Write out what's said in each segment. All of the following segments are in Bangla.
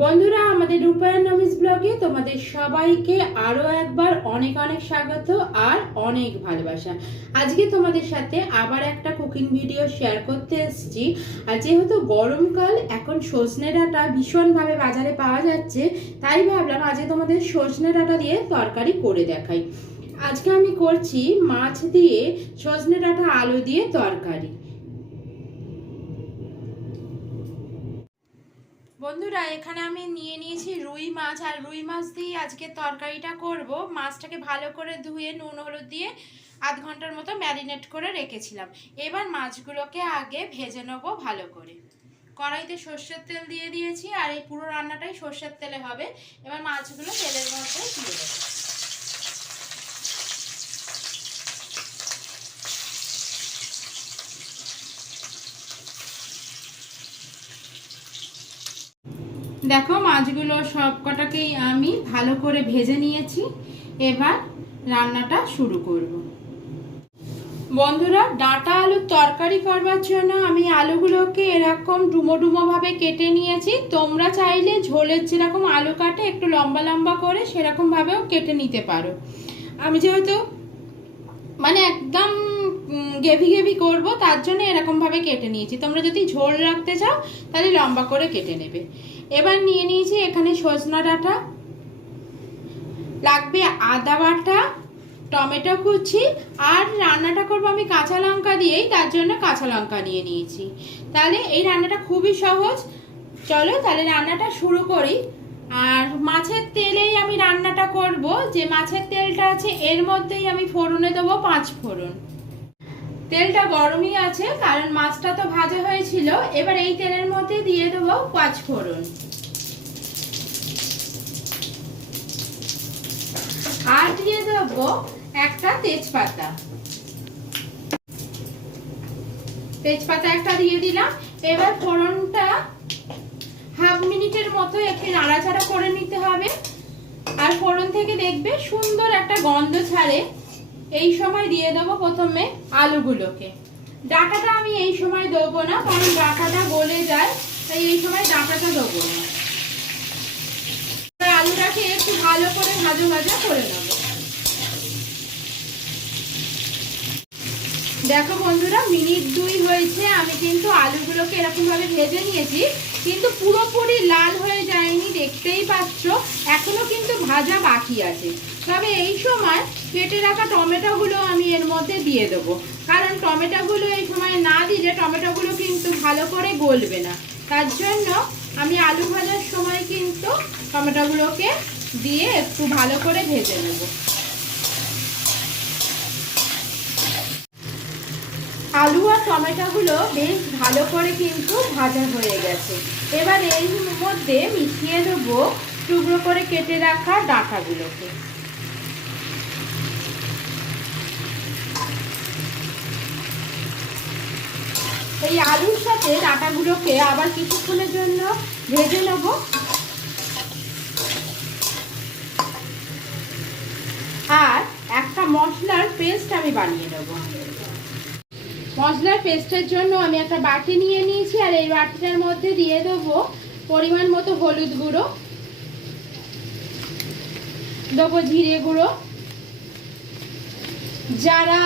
বন্ধুরা, আমাদের রূপায়ণ নমিস ব্লগে তোমাদের সবাইকে আরো একবার অনেক অনেক স্বাগত আর অনেক ভালোবাসা। আজকে তোমাদের সাথে আবার একটা কুকিং ভিডিও শেয়ার করতে এসেছি। আর যেহেতু গরমকাল, এখন সজনে ডাঁটা ভীষণভাবে বাজারে পাওয়া যাচ্ছে, তাই ভাবলাম আজকে তোমাদের সজনে ডাঁটা দিয়ে তরকারি করে দেখাই। আজকে আমি করছি মাছ দিয়ে সজনে ডাঁটা আলু দিয়ে তরকারি। বন্ধুরা, এখানে আমি নিয়ে নিয়েছি রুই মাছ, আর রুই মাছ দিয়ে আজকে তরকারিটা করব। মাছটাকে ভালো করে ধুয়ে নুন হলুদ দিয়ে আধ ঘন্টার মতো ম্যারিনেট করে রেখেছিলাম। এবার মাছগুলোকে আগে ভেজে নেবো ভালো করে। কড়াইতে সর্ষের তেল দিয়ে দিয়েছি, আর এই পুরো রান্নাটাই সর্ষের তেলে হবে। এবার মাছগুলো তেলের মধ্যে দিয়ে দেবো। দেখো, মাছগুলো সব কটাকেই আমি ভালো করে ভেজে নিয়েছি। এবার রান্নাটা শুরু করব। বন্ধুরা, ডাঁটা আলুর তরকারি করবার জন্য আমি আলুগুলোকে এরকম ডুমো ডুমো ভাবে কেটে নিয়েছি। তোমরা চাইলে ঝোলের যেরকম আলু কাটে একটু লম্বা লম্বা করে সেরকম ভাবেও কেটে নিতে পারো। আমি যেহেতু একদম গেভি গেভি করবো, তার জন্য এরকম ভাবে কেটে নিয়েছি। তোমরা যদি ঝোল রাখতে চাও তাহলে লম্বা করে কেটে নেবে। এবার নিয়ে নিয়েছি এখানে সজনা ডাঁটা, লাগবে আদা বাটা, টমেটো কুচি, আর রান্নাটা করবো আমি কাঁচা লঙ্কা দিয়েই, তার জন্য কাঁচা লঙ্কা নিয়ে নিয়েছি। তাহলে এই রান্নাটা খুবই সহজ। চলো তাহলে রান্নাটা শুরু করি। আর মাছের তেলেই আমি রান্নাটা করব। যে মাছের তেলটা আছে এর মধ্যেই আমি ফোড়নে দেবো 5 ফোড়ন। তেলটা গরমই আছে, কারণ মাছটা তো ভাজা হয়েছিল। এবার এই তেলের মধ্যে দিয়ে দেবো 5 ফোড়ন, আর দিয়ে দেবো একটা তেজপাতা। তেজপাতা একটা দিয়ে দিলাম। এবার ফোড়নটা হাফ মিনিটের মতো একটু নাড়াচাড়া করে নিতে হবে। আর ফোড়ন থেকে দেখবে সুন্দর একটা গন্ধ ছাড়ে। এই সময় দিয়ে দেবো প্রথমে আলুগুলোকে। ডাঁটাটা আমি এই সময় দেবো না, কারণ ডাঁটাটা গলে যায়, তাই এই সময় ডাঁটাটা দেবো না। আলুটাকে একটু ভালো করে ভাজা ভাজা করে নেব। দেখো বন্ধুরা, মিনিট 2 হয়েছে। আমি কিন্তু আলুগুলোকে এরকম ভাবে ভেজে নিয়েছি, কিন্তু পুরোপুরি লাল হয়ে যায়নি, দেখতেই পাচ্ছ। এখনো কিন্তু ভাজা বাকি আছে। তবে এই সময় কেটে রাখা টমেটোগুলো আমি এর মধ্যে দিয়ে দেবো, কারণ টমেটোগুলো এই সময় না দিলে টমেটোগুলো কিন্তু ভালো করে গলবে না। তার জন্য আমি আলু ভাজার সময় কিন্তু টমেটোগুলোকে দিয়ে একটু ভালো করে ভেজে নেব। আলু আর টমেটোগুলো বেশ ভালো করে কিন্তু ভাজা হয়ে গেছে। এবার এর মধ্যে মিশিয়ে দেবো টুকরো করে কেটে রাখা ডাঁটাগুলোকে। এই আলুর সাথে ডাঁটাগুলোকে আবার কিছুক্ষণের জন্য ভেজে নেব। আর একটা মশলার পেস্ট আমি বানিয়ে নেব। মশলার পেস্টের জন্য আমি একটা বাটি নিয়ে নিয়েছি, আর এই বাটিটার মধ্যে দিয়ে দেবো পরিমাণ মতো হলুদ গুঁড়ো, দেবো জিরে গুঁড়ো। যারা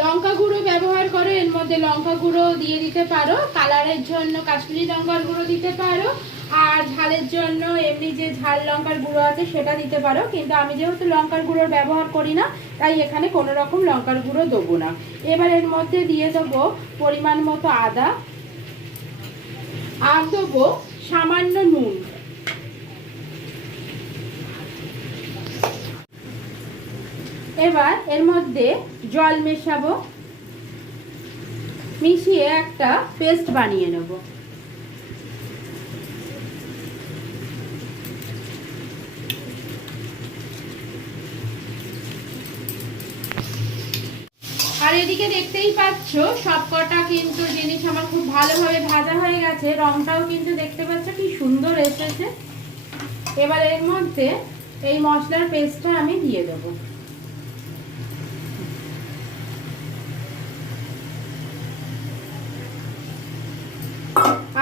লঙ্কা গুঁড়ো ব্যবহার করো এর মধ্যে লঙ্কা গুঁড়ো দিয়ে দিতে পারো, কালারের জন্য কাশ্মীরি লঙ্কার গুঁড়ো দিতে পারো, আর ঝালের জন্য এমনি যে ঝাল লঙ্কার গুঁড়ো আছে সেটা দিতে পারো। কিন্তু আমি যেহেতু লঙ্কার গুঁড়োর ব্যবহার করি না, তাই এখানে কোনো রকম লঙ্কার গুঁড়ো দেবো না। এবার এর মধ্যে দিয়ে দেবো পরিমাণ মতো আদা, আর দেবো সামান্য নুন। এবার এর মধ্যে জল মেশাবো, মিশিয়ে একটা পেস্ট বানিয়ে নেব। আর এদিকে দেখতেই পাচ্ছ সবকটা কিন্তু জিনিস আমার খুব ভালোভাবে ভাজা হয়ে গেছে। রংটাও কিন্তু দেখতে পাচ্ছ কি সুন্দর এসেছে। এবার এর মধ্যে এই মশলার পেস্টটা আমি দিয়ে দেবো।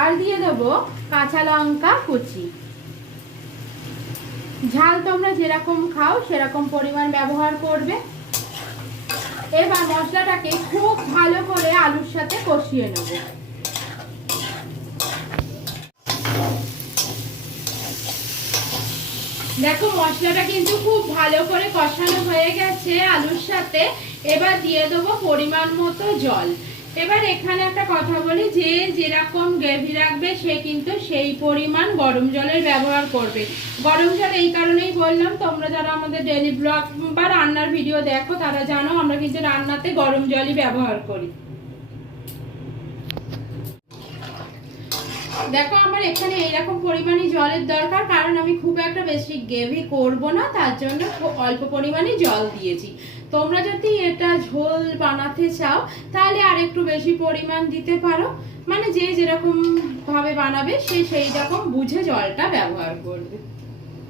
আর দিয়ে দেবো কাঁচা লঙ্কা কুচি। ঝাল তোমরা যেরকম খাও সেরকম পরিমাণ ব্যবহার করবে। এবার মশলাটাকে খুব ভালো করে আলুর সাথে কষিয়ে নেব। দেখো মশলাটা কিন্তু খুব ভালো করে কষানো হয়ে গেছে আলুর সাথে। এবার দিয়ে দেবো পরিমাণ মতো জল। এবার এখানে একটা কথা বলি, যে যেরকম গ্রেভি রাখবে সে কিন্তু সেই পরিমাণ গরম জলের ব্যবহার করবে। গরম জল এই কারণেই বললাম, তোমরা যারা আমাদের ডেইলি ব্লগ বা রান্নার ভিডিও দেখো তারা জানো আমরা কিন্তু রান্নাতে গরম জলই ব্যবহার করি। দেখো আমার এখানে এইরকম পরিমাণে জলের দরকার, কারণ আমি খুব একটা বেশি গ্রেভি করব না, তার জন্য অল্প পরিমাণে জল দিয়েছি। তোমরা যদি এটা ঝোল বানাতে চাও তাহলে আর একটু বেশি পরিমাণ দিতে পারো, মানে যে যেরকম ভাবে বানাবে সে সেই রকম বুঝে জলটা ব্যবহার করবে।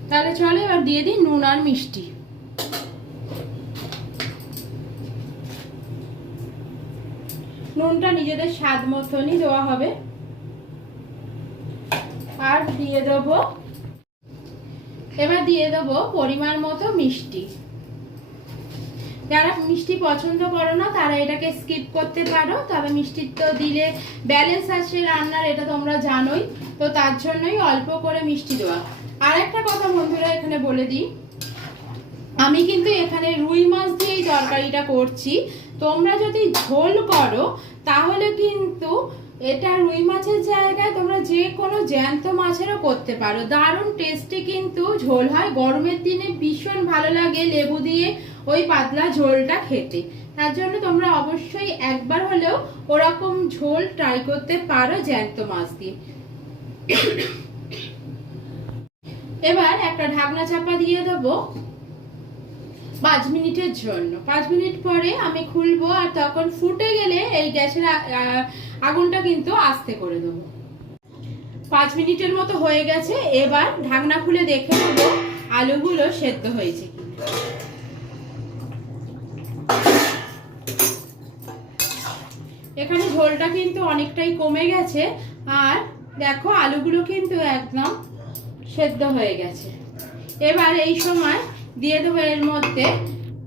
তাহলে চলো এবার দিয়ে দিই নুন আর মিষ্টি। নুনটা নিজেদের স্বাদ মতনই দেওয়া হবে। আর দিয়ে দেবো, এবার দিয়ে দেবো পরিমাণ মতো মিষ্টি। যারা মিষ্টি পছন্দ করো না তারা এটাকে স্কিপ করতে পারো, তবে মিষ্টি তো দিলে ব্যালেন্স আছে রান্নার, এটা তোমরা জানোই, তো তার জন্যই অল্প করে মিষ্টি দেওয়া। আর একটা কথা বন্ধুরা এখানে বলে দিই, আমি কিন্তু এখানে রুই মাছ দিয়েই তরকারিটা করছি। তোমরা যদি ঝোল করো তাহলে কিন্তু এটা রুই মাছের জায়গায় তোমরা যে কোনো জ্যান্ত মাছেরও করতে পারো, দারুণ টেস্টি কিন্তু ঝোল হয়। গরমের দিনে ভীষণ ভালো লাগে লেবু দিয়ে ওই পাতলা ঝোলটা খেতে, তার জন্য তোমরা অবশ্যই একবার হলেও ওরকম ঝোল ট্রাই করতে পারো জ্যান্ত মাছ দিয়ে। এবার একটা ঢাকনা চাপা দিয়ে দেবো 5 মিনিটের জন্য। 5 মিনিট পরে আমি খুলবো, আর তখন ফুটে গেলে এই গ্যাসের আগুনটা কিন্তু আস্তে করে দেবো। 5 মিনিটের মতো হয়ে গেছে। এবার ঢাকনা খুলে দেখে নেবো আলুগুলো সেদ্ধ হয়েছে কিনা। এখানে ঝোলটা কিন্তু অনেকটাই কমে গেছে, আর দেখো আলুগুলো কিন্তু একদম সেদ্ধ হয়ে গেছে। এবার এই সময় দিয়ে দেবো এর মধ্যে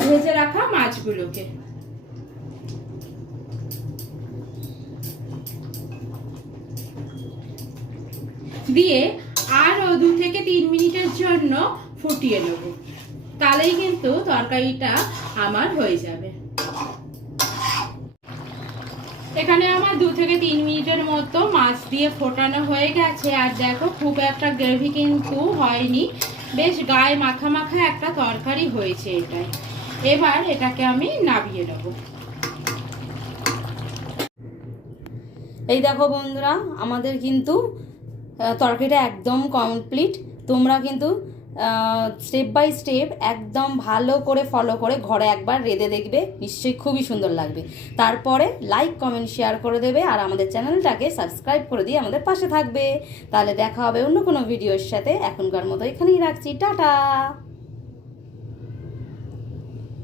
ভেজে রাখা মাছগুলোকে। দিয়ে আরো 2 থেকে 3 মিনিটের জন্য ফুটিয়ে নেব, তাহলেই কিন্তু তরকারিটা আমার হয়ে যাবে। এখানে আমার 2 থেকে 3 মিনিটের মতো মাছ দিয়ে ফোটানো হয়ে গেছে। আর দেখো খুব একটা গ্রেভি কিন্তু হয়নি, বেশ গায়ে মাখা মাখা একটা তরকারি হয়েছে এটাই। এবার এটাকে আমি নামিয়ে নেব। এই দেখো বন্ধুরা, আমাদের কিন্তু তরকারিটা একদম কমপ্লিট। তোমরা কিন্তু স্টেপ বাই স্টেপ একদম ভালো করে ফলো করে ঘরে একবার রেঁধে দেখবে, নিশ্চয়ই খুবই সুন্দর লাগবে। তারপরে লাইক কমেন্ট শেয়ার করে দেবে, আর আমাদের চ্যানেলটাকে সাবস্ক্রাইব করে দিয়ে আমাদের পাশে থাকবে। তাহলে দেখা হবে অন্য কোনো ভিডিওর সাথে। এখনকার মতো এখানেই রাখছি, টাটা।